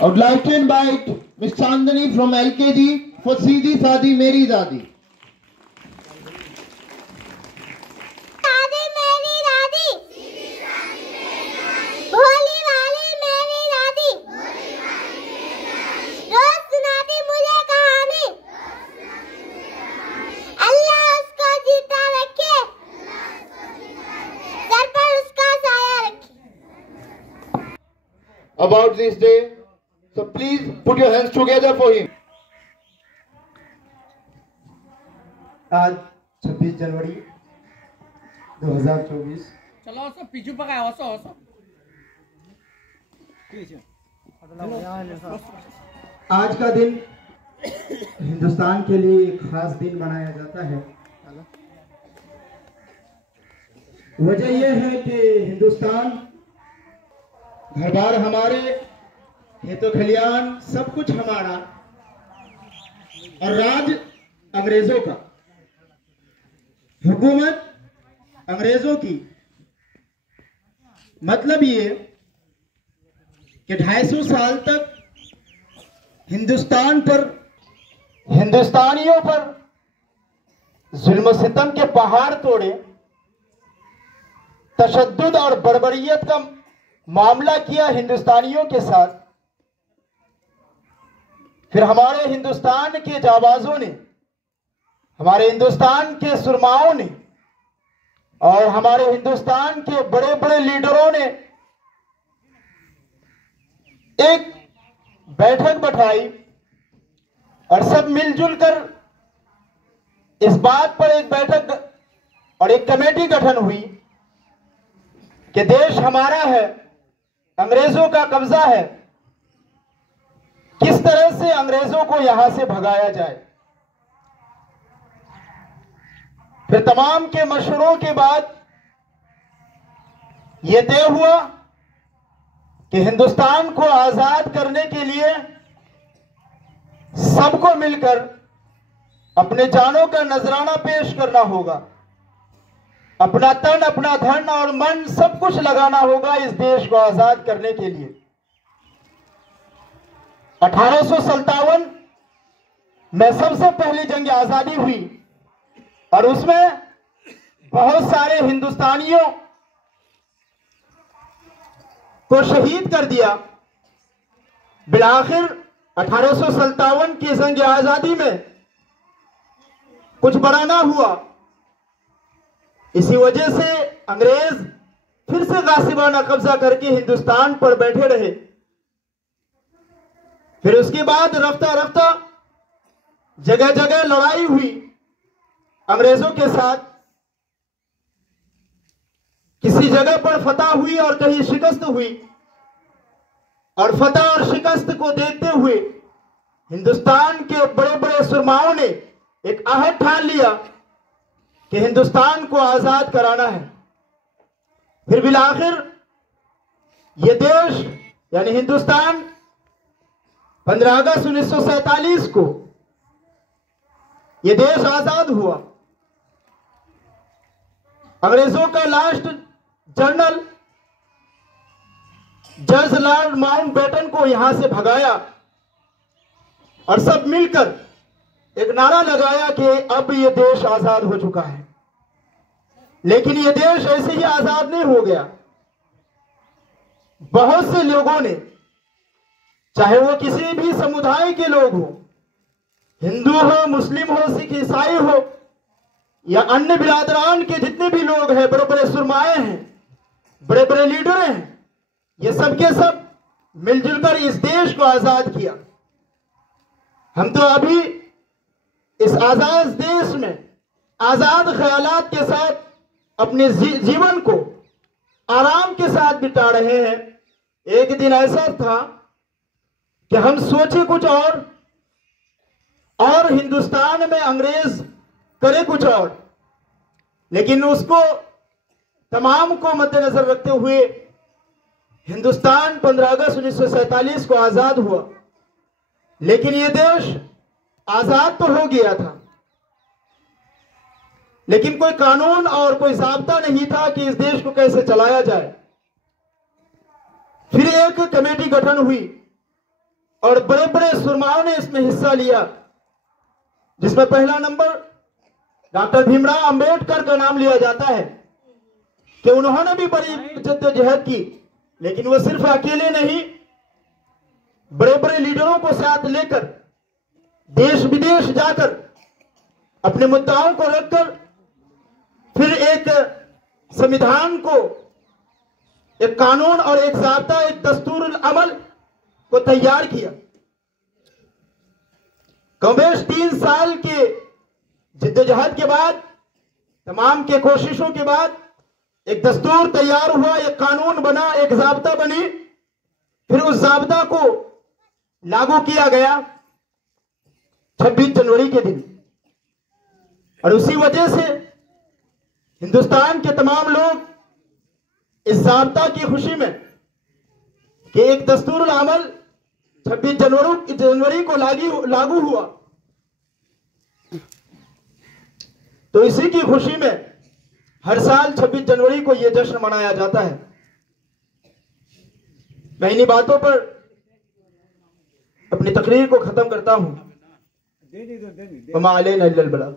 I would like to invite Ms. Chandani from LKG for Seedhi Saadi Meri Dadi. About this day, so please put your hands together for him. आज 26 जनवरी 2024 चलो सब पीछे पकाओ सब आज का दिन हिंदुस्तान के लिए एक खास दिन मनाया जाता है। वजह यह है कि हिंदुस्तान घर बार हमारे, खेतों खलियान सब कुछ हमारा और राज अंग्रेजों का, हुकूमत अंग्रेजों की। मतलब ये कि 250 साल तक हिंदुस्तान पर, हिंदुस्तानियों पर जुल्म सितम के पहाड़ तोड़े, तशद्दुद और बर्बरियत का मामला किया हिंदुस्तानियों के साथ। फिर हमारे हिंदुस्तान के जाबाजों ने, हमारे हिंदुस्तान के सुरमाओं ने और हमारे हिंदुस्तान के बड़े बड़े लीडरों ने एक बैठक बैठाई और सब मिलजुल कर इस बात पर एक बैठक और एक कमेटी गठन हुई कि देश हमारा है, अंग्रेजों का कब्जा है, किस तरह से अंग्रेजों को यहां से भगाया जाए। फिर तमाम के मशवरों के बाद यह तय हुआ कि हिंदुस्तान को आजाद करने के लिए सबको मिलकर अपने जानों का नजराना पेश करना होगा, अपना तन, अपना धन और मन सब कुछ लगाना होगा इस देश को आजाद करने के लिए। 1857 में सबसे पहली जंग आजादी हुई और उसमें बहुत सारे हिंदुस्तानियों को शहीद कर दिया। बिलाखिर 1857 की जंग आजादी में कुछ बड़ा ना हुआ। इसी वजह से अंग्रेज फिर से गासिबाना कब्जा करके हिंदुस्तान पर बैठे रहे। फिर उसके बाद रफ्ता रफ्ता जगह जगह लड़ाई हुई अंग्रेजों के साथ। किसी जगह पर फतह हुई और कहीं शिकस्त हुई, और फतह और शिकस्त को देखते हुए हिंदुस्तान के बड़े बड़े सुरमाओं ने एक अहद ठान लिया कि हिंदुस्तान को आजाद कराना है। फिर बिलाखिर यह देश यानी हिंदुस्तान 15 अगस्त 1947 को यह देश आजाद हुआ। अंग्रेजों का लास्ट जनरल जज लॉर्ड माउंटबेटन को यहां से भगाया और सब मिलकर एक नारा लगाया कि अब यह देश आजाद हो चुका है। लेकिन यह देश ऐसे ही आजाद नहीं हो गया। बहुत से लोगों ने, चाहे वो किसी भी समुदाय के लोग हो, हिंदू हो, मुस्लिम हो, सिख, ईसाई हो या अन्य बिरादरान के जितने भी लोग हैं, बड़े बड़े सुरमाए हैं, बड़े बड़े लीडर हैं, ये सब के सब मिलजुल कर इस देश को आजाद किया। हम तो अभी इस आजाद देश में आजाद ख्यालात के साथ अपने जीवन को आराम के साथ बिता रहे हैं। एक दिन ऐसा था कि हम सोचे कुछ और हिंदुस्तान में अंग्रेज करे कुछ और, लेकिन उसको तमाम को मद्देनजर रखते हुए हिंदुस्तान 15 अगस्त 1947 को आजाद हुआ। लेकिन यह देश आजाद तो हो गया था, लेकिन कोई कानून और कोई ज़ाब्ता नहीं था कि इस देश को कैसे चलाया जाए। फिर एक कमेटी गठन हुई और बड़े बड़े सुरमाओं ने इसमें हिस्सा लिया, जिसमें पहला नंबर डॉक्टर भीमराव अंबेडकर का नाम लिया जाता है कि उन्होंने भी बड़ी जद्दोजहद की, लेकिन वो सिर्फ अकेले नहीं, बड़े बड़े लीडरों को साथ लेकर देश विदेश जाकर अपने मुद्दाओं को रखकर फिर एक संविधान को, एक कानून और एक ज़ाब्ता, एक दस्तूर अमल को तैयार किया। कमोबेश 3 साल के जिद्दोजहद के बाद, तमाम के कोशिशों के बाद एक दस्तूर तैयार हुआ, एक कानून बना, एक ज़ाब्ता बनी। फिर उस ज़ाब्ता को लागू किया गया 26 जनवरी के दिन, और उसी वजह से हिंदुस्तान के तमाम लोग इस ज़ाब्ता की खुशी में कि एक दस्तूरुल अमल 26 जनवरी को लागू हुआ, तो इसी की खुशी में हर साल 26 जनवरी को यह जश्न मनाया जाता है। मैं इन्हीं बातों पर अपनी तकरीर को खत्म करता हूं। वमा अलैना इल्लल बलाग।